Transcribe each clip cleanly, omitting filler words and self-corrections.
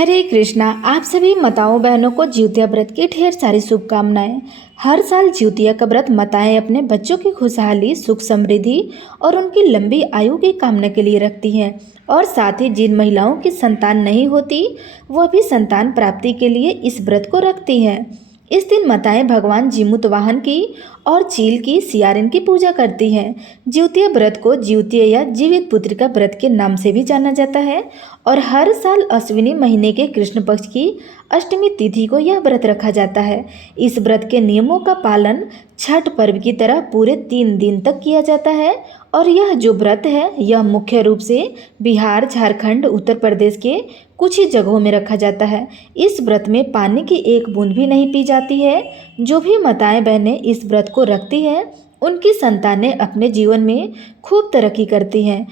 हरे कृष्णा। आप सभी माताओं बहनों को जिउतिया व्रत की ढेर सारी शुभकामनाएं। हर साल जिउतिया का व्रत माताएं अपने बच्चों की खुशहाली, सुख, समृद्धि और उनकी लंबी आयु की कामना के लिए रखती हैं। और साथ ही जिन महिलाओं की संतान नहीं होती वह भी संतान प्राप्ति के लिए इस व्रत को रखती हैं। इस दिन माताएं भगवान जीमूत वाहन की और चील की, सियारिन की पूजा करती हैं। जिउतिया व्रत को जिउतिया या जीवित पुत्री का व्रत के नाम से भी जाना जाता है और हर साल अश्विनी महीने के कृष्ण पक्ष की अष्टमी तिथि को यह व्रत रखा जाता है। इस व्रत के नियमों का पालन छठ पर्व की तरह पूरे 3 दिन तक किया जाता है और यह जो व्रत है यह मुख्य रूप से बिहार, झारखंड, उत्तर प्रदेश के कुछ ही जगहों में रखा जाता है। इस व्रत में पानी की एक बूंद भी नहीं पी जाती है। जो भी माताएं बहनें इस व्रत को रखती हैं उनकी संतानें अपने जीवन में खूब तरक्की करती हैं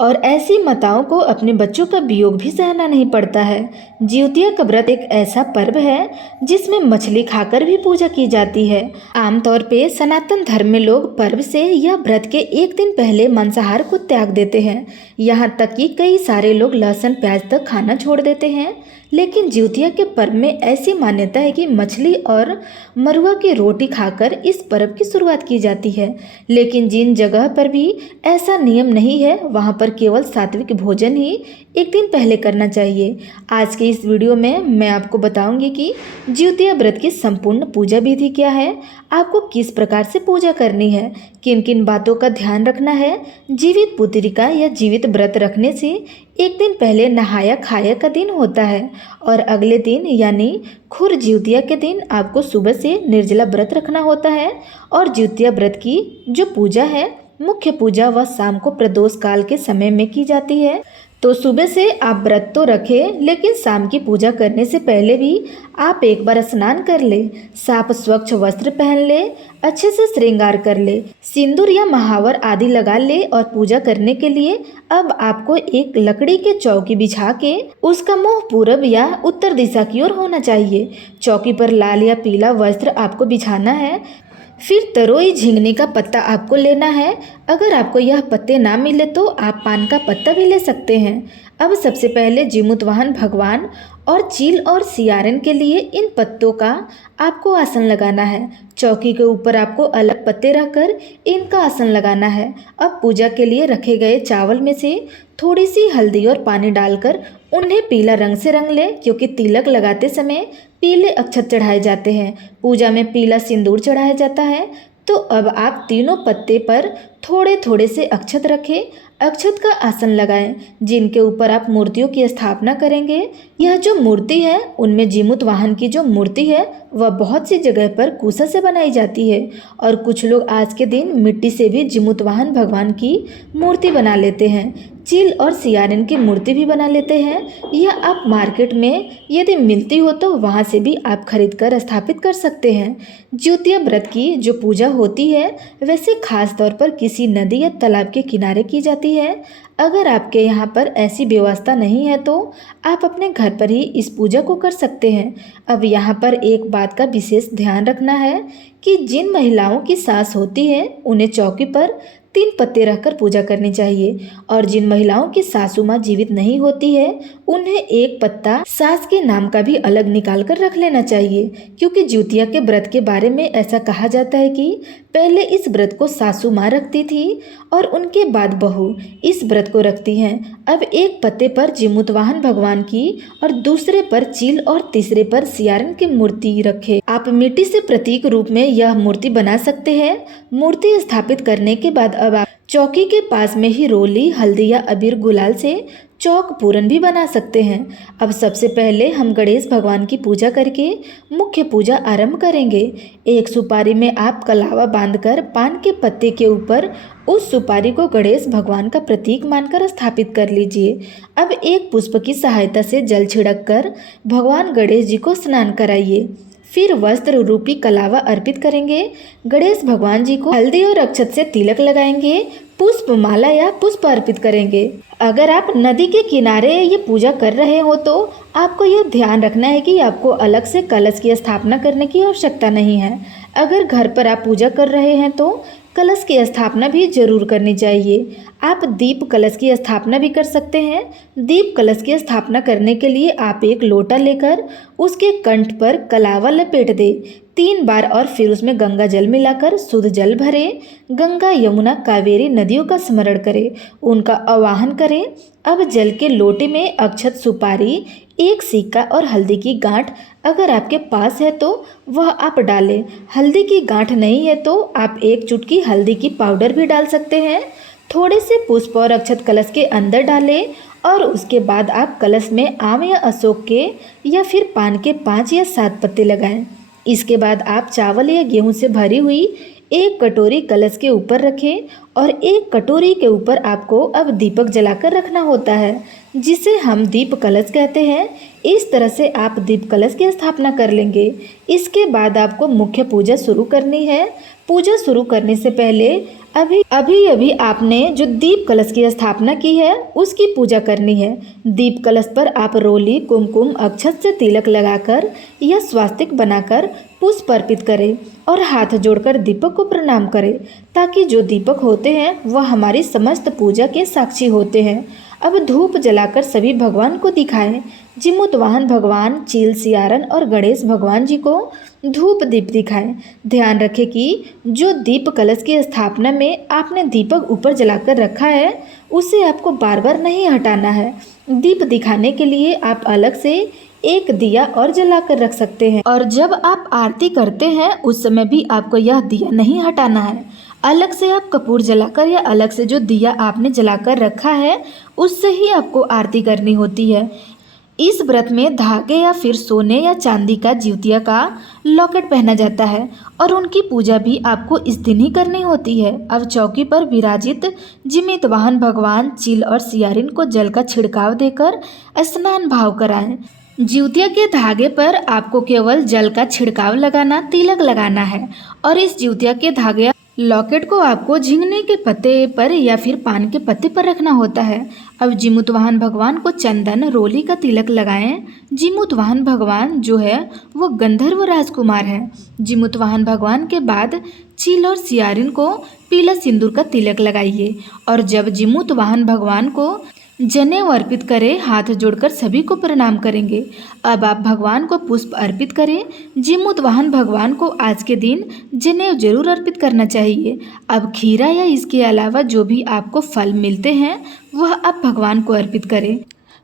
और ऐसी माताओं को अपने बच्चों का वियोग भी सहना नहीं पड़ता है। जिउतिया का व्रत एक ऐसा पर्व है जिसमें मछली खाकर भी पूजा की जाती है। आमतौर पे सनातन धर्म में लोग पर्व से या व्रत के एक दिन पहले मांसाहार को त्याग देते हैं। यहाँ तक कि कई सारे लोग लहसुन प्याज तक खाना छोड़ देते हैं। लेकिन जिउतिया के पर्व में ऐसी मान्यता है कि मछली और मरुआ की रोटी खाकर इस पर्व की शुरुआत की जाती है। लेकिन जिन जगह पर भी ऐसा नियम नहीं है वहाँ पर केवल सात्विक भोजन ही एक दिन पहले करना चाहिए। आज के इस वीडियो में मैं आपको बताऊंगी कि जिउतिया व्रत की संपूर्ण पूजा विधि क्या है, आपको किस प्रकार से पूजा करनी है, किन किन बातों का ध्यान रखना है। जीवित पुत्री का या जीवित व्रत रखने से एक दिन पहले नहाया खाया का दिन होता है और अगले दिन यानी खुर जिउतिया के दिन आपको सुबह से निर्जला व्रत रखना होता है। और जिउतिया व्रत की जो पूजा है, मुख्य पूजा वह शाम को प्रदोष काल के समय में की जाती है। तो सुबह से आप व्रत तो रखें लेकिन शाम की पूजा करने से पहले भी आप एक बार स्नान कर ले, साफ स्वच्छ वस्त्र पहन ले, अच्छे से श्रृंगार कर ले, सिंदूर या महावर आदि लगा ले और पूजा करने के लिए अब आपको एक लकड़ी के चौकी बिछा के उसका मुंह पूरब या उत्तर दिशा की ओर होना चाहिए। चौकी पर लाल या पीला वस्त्र आपको बिछाना है। फिर तरोई झिंगनी का पत्ता आपको लेना है। अगर आपको यह पत्ते ना मिले तो आप पान का पत्ता भी ले सकते हैं। अब सबसे पहले जीमूत वाहन भगवान और चील और सियारन के लिए इन पत्तों का आपको आसन लगाना है। चौकी के ऊपर आपको अलग पत्ते रखकर इनका आसन लगाना है। अब पूजा के लिए रखे गए चावल में से थोड़ी सी हल्दी और पानी डालकर उन्हें पीला रंग से रंग ले, क्योंकि तिलक लगाते समय पीले अक्षत चढ़ाए जाते हैं। पूजा में पीला सिंदूर चढ़ाया जाता है। तो अब आप तीनों पत्ते पर थोड़े थोड़े से अक्षत रखें, अक्षत का आसन लगाएं जिनके ऊपर आप मूर्तियों की स्थापना करेंगे। यह जो मूर्ति है उनमें जीमूत वाहन की जो मूर्ति है वह बहुत सी जगह पर कुशा से बनाई जाती है और कुछ लोग आज के दिन मिट्टी से भी जीमूत वाहन भगवान की मूर्ति बना लेते हैं। चील और सियारन की मूर्ति भी बना लेते हैं। यह आप मार्केट में यदि मिलती हो तो वहाँ से भी आप खरीद कर स्थापित कर सकते हैं। जिउतिया व्रत की जो पूजा होती है वैसे खास तौर पर किसी नदी या तालाब के किनारे की जाती है। अगर आपके यहाँ पर ऐसी व्यवस्था नहीं है तो आप अपने घर पर ही इस पूजा को कर सकते हैं। अब यहाँ पर एक बात का विशेष ध्यान रखना है कि जिन महिलाओं की सास होती है उन्हें चौकी पर 3 पत्ते रखकर पूजा करनी चाहिए और जिन महिलाओं की सासू माँ जीवित नहीं होती है उन्हें एक पत्ता सास के नाम का भी अलग निकाल कर रख लेना चाहिए, क्योंकि जिउतिया के व्रत के बारे में ऐसा कहा जाता है कि पहले इस व्रत को सासू माँ रखती थी और उनके बाद बहू इस व्रत को रखती हैं। अब एक पत्ते पर जीमूत वाहन भगवान की और दूसरे पर चील और तीसरे पर सियारन की मूर्ति रखें। आप मिट्टी से प्रतीक रूप में यह मूर्ति बना सकते हैं। मूर्ति स्थापित करने के बाद अब आप चौकी के पास में ही रोली, हल्दी या अबीर गुलाल से चौक पूरन भी बना सकते हैं। अब सबसे पहले हम गणेश भगवान की पूजा करके मुख्य पूजा आरंभ करेंगे। एक सुपारी में आप कलावा बांधकर पान के पत्ते के ऊपर उस सुपारी को गणेश भगवान का प्रतीक मानकर स्थापित कर लीजिए। अब एक पुष्प की सहायता से जल छिड़क कर भगवान गणेश जी को स्नान कराइए। फिर वस्त्र रूपी कलावा अर्पित करेंगे। गणेश भगवान जी को हल्दी और अक्षत से तिलक लगाएंगे। पुष्प माला या पुष्प अर्पित करेंगे। अगर आप नदी के किनारे ये पूजा कर रहे हो तो आपको यह ध्यान रखना है कि आपको अलग से कलश की स्थापना करने की आवश्यकता नहीं है। अगर घर पर आप पूजा कर रहे हैं तो कलश की स्थापना भी जरूर करनी चाहिए। आप दीप कलश की स्थापना भी कर सकते हैं। दीप कलश की स्थापना करने के लिए आप एक लोटा लेकर उसके कंठ पर कलावा लपेट दें 3 बार और फिर उसमें गंगा जल मिलाकर शुद्ध जल भरें। गंगा, यमुना, कावेरी नदियों का स्मरण करें, उनका आवाहन करें। अब जल के लोटे में अक्षत, सुपारी, एक सिक्का और हल्दी की गांठ अगर आपके पास है तो वह आप डालें। हल्दी की गांठ नहीं है तो आप एक चुटकी हल्दी की पाउडर भी डाल सकते हैं। थोड़े से पुष्प और अक्षत कलश के अंदर डालें और उसके बाद आप कलश में आम या अशोक के या फिर पान के 5 या 7 पत्ते लगाएं। इसके बाद आप चावल या गेहूं से भरी हुई एक कटोरी कलश के ऊपर रखें और एक कटोरी के ऊपर आपको अब दीपक जलाकर रखना होता है, जिसे हम दीप कलश कहते हैं। इस तरह से आप दीप कलश की स्थापना कर लेंगे। इसके बाद आपको मुख्य पूजा शुरू करनी है। पूजा शुरू करने से पहले अभी आपने जो दीप कलश की स्थापना की है उसकी पूजा करनी है। दीप कलश पर आप रोली, कुमकुम, अक्षत से तिलक लगाकर या स्वास्तिक बनाकर पुष्प अर्पित करें और हाथ जोड़कर दीपक को प्रणाम करें, ताकि जो दीपक होते हैं वह हमारी समस्त पूजा के साक्षी होते हैं। अब धूप जलाकर सभी भगवान को दिखाएं। जिमुतवाहन भगवान, चील, सियारन और गणेश भगवान जी को धूप दीप दिखाएं। ध्यान रखें कि जो दीप कलश की स्थापना में आपने दीपक ऊपर जलाकर रखा है उसे आपको बार बार नहीं हटाना है। दीप दिखाने के लिए आप अलग से एक दिया और जलाकर रख सकते हैं और जब आप आरती करते हैं उस समय भी आपको यह दिया नहीं हटाना है। अलग से आप कपूर जलाकर या अलग से जो दिया आपने जलाकर रखा है उससे ही आपको आरती करनी होती है। इस व्रत में धागे या फिर सोने या चांदी का जिउतिया का लॉकेट पहना जाता है और उनकी पूजा भी आपको इस दिन ही करनी होती है। अब चौकी पर विराजित जिमित वाहन भगवान, चील और सियारिन को जल का छिड़काव देकर स्नान भाव कराएं। जिउतिया के धागे पर आपको केवल जल का छिड़काव लगाना, तिलक लगाना है और इस जिउतिया के धागे लॉकेट को आपको झिंगने के पत्ते पर या फिर पान के पत्ते पर रखना होता है। अब जिमुतवाहन भगवान को चंदन, रोली का तिलक लगाएं। जिमुतवाहन भगवान जो है वो गंधर्व राजकुमार है। जिमुतवाहन भगवान के बाद चील और सियारिन को पीला सिंदूर का तिलक लगाइए और जब जिमुतवाहन भगवान को जनेऊ अर्पित करें, हाथ जोड़कर सभी को प्रणाम करेंगे। अब आप भगवान को पुष्प अर्पित करें। जिमुतवाहन भगवान को आज के दिन जनेऊ जरूर अर्पित करना चाहिए। अब खीरा या इसके अलावा जो भी आपको फल मिलते हैं वह आप भगवान को अर्पित करें।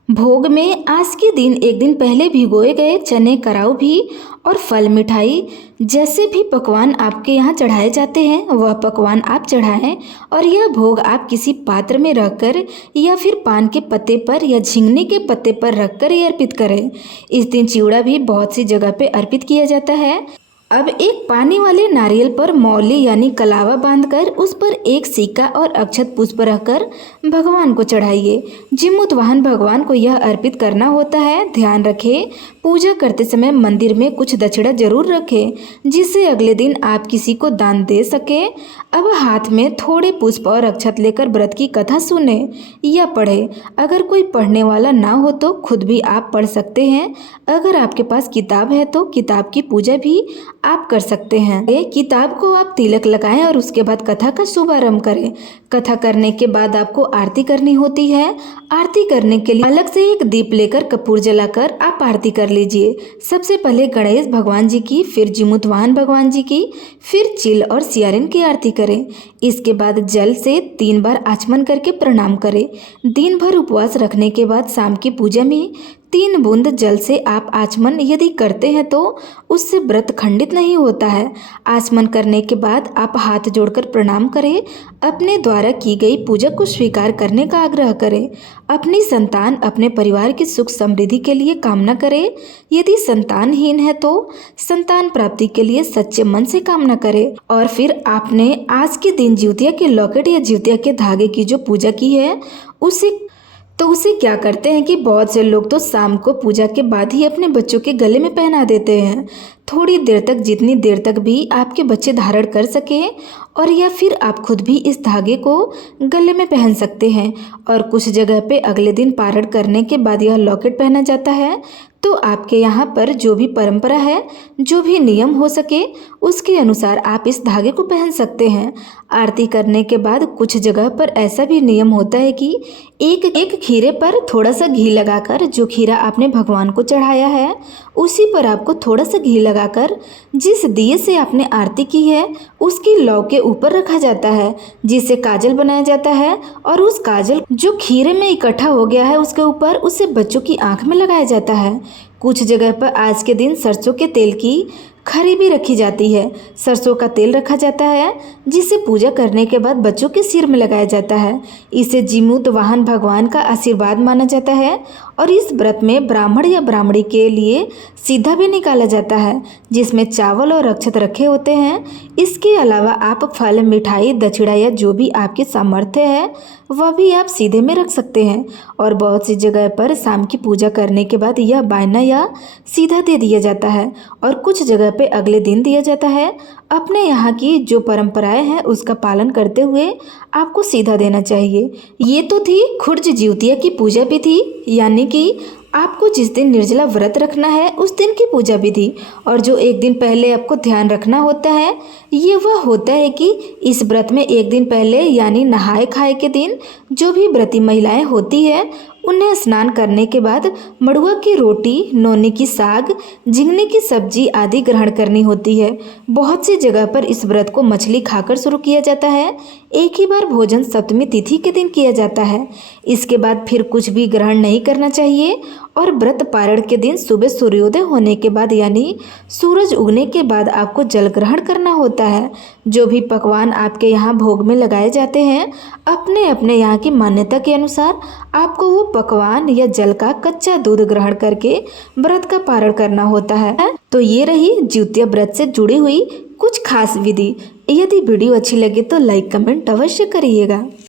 भोग में आज के दिन एक दिन पहले भिगोए गए चने, कराऊ भी और फल, मिठाई जैसे भी पकवान आपके यहाँ चढ़ाए जाते हैं वह पकवान आप चढ़ाएं और यह भोग आप किसी पात्र में रखकर या फिर पान के पत्ते पर या झिंगने के पत्ते पर रखकर ही अर्पित करें। इस दिन चिवड़ा भी बहुत सी जगह पे अर्पित किया जाता है। अब एक पानी वाले नारियल पर मौली यानी कलावा बांधकर उस पर एक सिक्का और अक्षत पुष्प रखकर भगवान को चढ़ाइए। जिमुतवाहन भगवान को यह अर्पित करना होता है। ध्यान रखें, पूजा करते समय मंदिर में कुछ दक्षिणा जरूर रखें जिससे अगले दिन आप किसी को दान दे सकें। अब हाथ में थोड़े पुष्प और अक्षत लेकर व्रत की कथा सुने या पढ़े। अगर कोई पढ़ने वाला ना हो तो खुद भी आप पढ़ सकते हैं। अगर आपके पास किताब है तो किताब की पूजा भी आप कर सकते हैं। किताब को आप तिलक लगाएं और उसके बाद कथा का शुभारंभ करें। कथा करने के बाद आपको आरती करनी होती है। आरती करने के लिए अलग से एक दीप लेकर कपूर जलाकर आप आरती कर लीजिए। सबसे पहले गणेश भगवान जी की, फिर जिमुतवाहन भगवान जी की, फिर चील और सियारिन की आरती करें। इसके बाद जल से 3 बार आचमन करके प्रणाम करें। दिन भर उपवास रखने के बाद शाम की पूजा में 3 बूंद जल से आप आचमन यदि करते हैं तो उससे व्रत खंडित नहीं होता है। आचमन करने के बाद आप हाथ जोड़कर प्रणाम करें। अपने द्वारा की गई पूजा को स्वीकार करने का आग्रह करें। अपनी संतान, अपने परिवार की सुख समृद्धि के लिए कामना करें। यदि संतानहीन है तो संतान प्राप्ति के लिए सच्चे मन से कामना करें। और फिर आपने आज के दिन जिउतिया के लॉकेट या जिउतिया के धागे की जो पूजा की है उसे क्या करते हैं कि बहुत से लोग तो शाम को पूजा के बाद ही अपने बच्चों के गले में पहना देते हैं। थोड़ी देर तक, जितनी देर तक भी आपके बच्चे धारण कर सकें, और या फिर आप खुद भी इस धागे को गले में पहन सकते हैं। और कुछ जगह पे अगले दिन पारण करने के बाद यह लॉकेट पहना जाता है। तो आपके यहाँ पर जो भी परंपरा है, जो भी नियम हो सके उसके अनुसार आप इस धागे को पहन सकते हैं। आरती करने के बाद कुछ जगह पर ऐसा भी नियम होता है कि एक एक खीरे पर थोड़ा सा घी लगाकर, जो खीरा आपने भगवान को चढ़ाया है उसी पर आपको थोड़ा सा घी लगाकर जिस दिए से आपने आरती की है उसकी लौ के ऊपर रखा जाता है, जिसे काजल बनाया जाता है। और उस काजल जो खीरे में इकट्ठा हो गया है उसके ऊपर उसे बच्चों की आंख में लगाया जाता है। कुछ जगह पर आज के दिन सरसों के तेल की खरी भी रखी जाती है। सरसों का तेल रखा जाता है जिसे पूजा करने के बाद बच्चों के सिर में लगाया जाता है। इसे जीमूत वाहन भगवान का आशीर्वाद माना जाता है। और इस व्रत में ब्राह्मण या ब्राह्मणी के लिए सीधा भी निकाला जाता है जिसमें चावल और अक्षत रखे होते हैं। इसके अलावा आप फल, मिठाई, दक्षिणा या जो भी आपकी सामर्थ्य है वह भी आप सीधे में रख सकते हैं। और बहुत सी जगह पर शाम की पूजा करने के बाद यह बायना या सीधा दे दिया जाता है और कुछ जगह पे अगले दिन दिया जाता है। अपने यहाँ की जो परंपराएं हैं उसका पालन करते हुए आपको सीधा देना चाहिए। ये तो थी खुर्ज जिउतिया की पूजा भी थी, यानी कि आपको जिस दिन निर्जला व्रत रखना है उस दिन की पूजा विधि। और जो एक दिन पहले आपको ध्यान रखना होता है ये वह होता है कि इस व्रत में एक दिन पहले यानी नहाए खाए के दिन जो भी व्रती महिलाएं होती है उन्हें स्नान करने के बाद मड़ुआ की रोटी, नौनी की साग, झिंगने की सब्जी आदि ग्रहण करनी होती है। बहुत सी जगह पर इस व्रत को मछली खाकर शुरू किया जाता है। एक ही बार भोजन सप्तमी तिथि के दिन किया जाता है। इसके बाद फिर कुछ भी ग्रहण नहीं करना चाहिए। और व्रत पारण के दिन सुबह सूर्योदय होने के बाद यानी सूरज उगने के बाद आपको जल ग्रहण करना होता है। जो भी पकवान आपके यहाँ भोग में लगाए जाते हैं अपने अपने यहाँ की मान्यता के अनुसार आपको वो पकवान या जल का कच्चा दूध ग्रहण करके व्रत का पारण करना होता है। तो ये रही जिउतिया व्रत से जुड़ी हुई कुछ खास विधि। यदि वीडियो अच्छी लगे तो लाइक कमेंट अवश्य करिएगा।